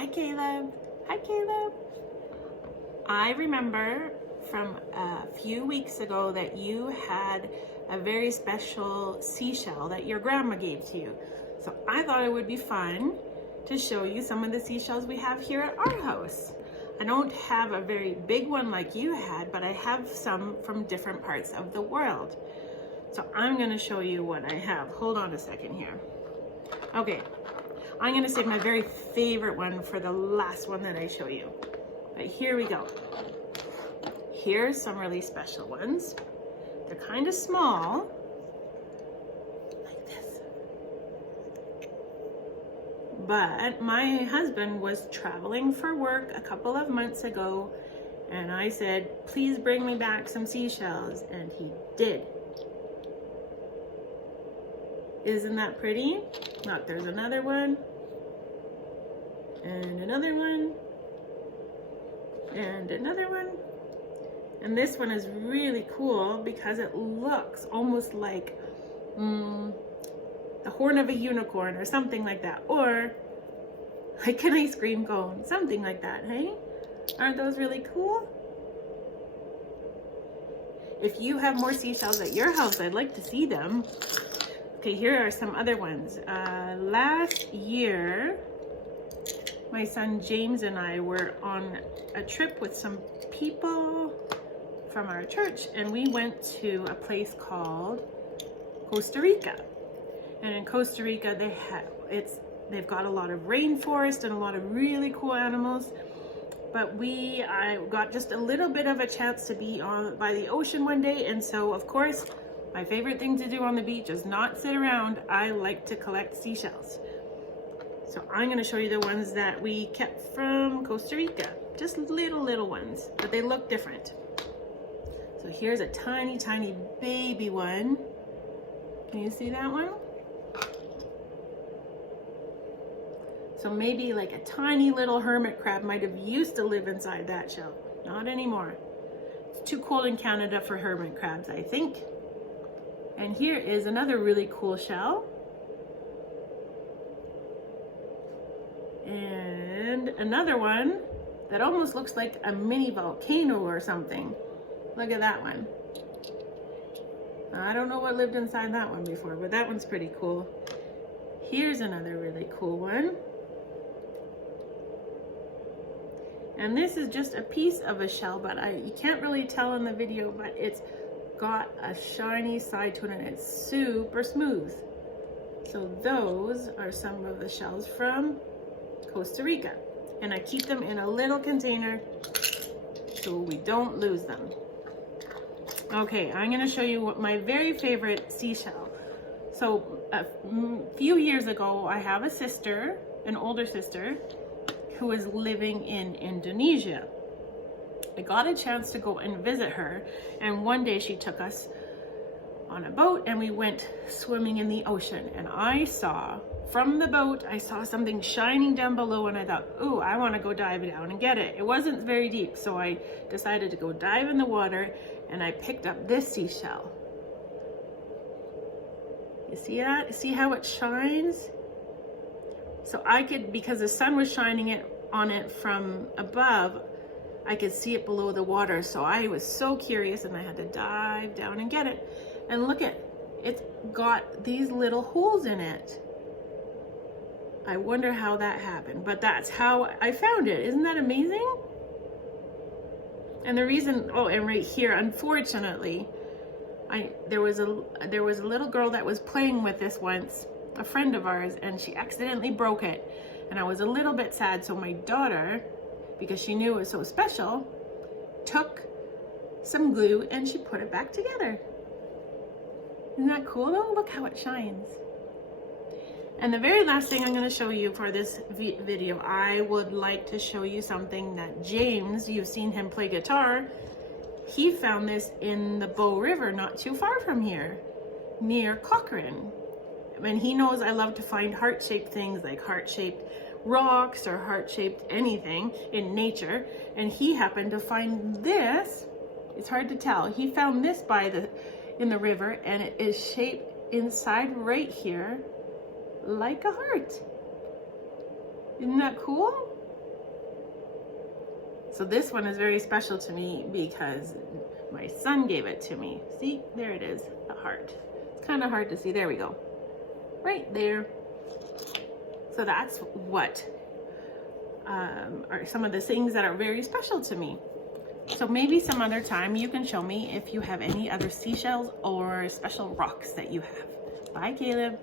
Hi, Caleb. Hi, Caleb. I remember from a few weeks ago that you had a very special seashell that your grandma gave to you. So I thought it would be fun to show you some of the seashells we have here at our house. I don't have a very big one like you had, but I have some from different parts of the world. So I'm gonna show you what I have. Hold on a second here. Okay, I'm gonna save my very favorite one for the last one that I show you. But here we go. Here's some really special ones. They're kind of small, like this. But my husband was traveling for work a couple of months ago, and I said, please bring me back some seashells, and he did. Isn't that pretty? Look, there's another one, and another one, and another one. And this one is really cool because it looks almost like the horn of a unicorn or something like that, or like an ice cream cone, something like that, hey? Aren't those really cool? If you have more seashells at your house, I'd like to see them. Okay, here are some other ones. Last year, my son James and I were on a trip with some people from our church, and we went to a place called Costa Rica. And in Costa Rica, they've got a lot of rainforest and a lot of really cool animals. But I got just a little bit of a chance to be by the ocean one day, and so of course, my favorite thing to do on the beach is not sit around. I like to collect seashells. So I'm going to show you the ones that we kept from Costa Rica. Just little ones, but they look different. So here's a tiny, tiny baby one. Can you see that one? So maybe like a tiny little hermit crab might have used to live inside that shell. Not anymore. It's too cold in Canada for hermit crabs, I think. And here is another really cool shell. And another one that almost looks like a mini volcano or something. Look at that one. I don't know what lived inside that one before, but that one's pretty cool. Here's another really cool one. And this is just a piece of a shell, but you can't really tell in the video, but it's got a shiny side to it and it's super smooth. So those are some of the shells from Costa Rica. And I keep them in a little container so we don't lose them. Okay, I'm gonna show you what my very favorite seashell. So a few years ago, I have a sister, an older sister, who is living in Indonesia. I got a chance to go and visit her, and one day she took us on a boat and we went swimming in the ocean, and from the boat, I saw something shining down below, and I thought, ooh, I want to go dive down and get it. It wasn't very deep, so I decided to go dive in the water, and I picked up this seashell. You see that? See how it shines? So because the sun was shining on it from above, I could see it below the water. So I was so curious, and I had to dive down and get it. And look it's got these little holes in it. I wonder how that happened, but that's how I found it. Isn't that amazing? And the reason, and right here, unfortunately, there was a little girl that was playing with this once, a friend of ours, and she accidentally broke it. And I was a little bit sad, so my daughter, because she knew it was so special, took some glue and she put it back together. Isn't that cool though? Look how it shines. And the very last thing I'm going to show you for this video, I would like to show you something that James, you've seen him play guitar, he found this in the Bow River not too far from here, near Cochrane. And he knows I love to find heart-shaped things, like heart-shaped rocks or heart-shaped anything in nature, and he happened to find this. It's hard to tell. He found this in the river, and it is shaped inside right here like a heart. Isn't that cool? So this one is very special to me because my son gave it to me. See, there it is, the heart. It's kind of hard to see. There we go. Right there. So that's what are some of the things that are very special to me. So maybe some other time you can show me if you have any other seashells or special rocks that you have. Bye, Caleb.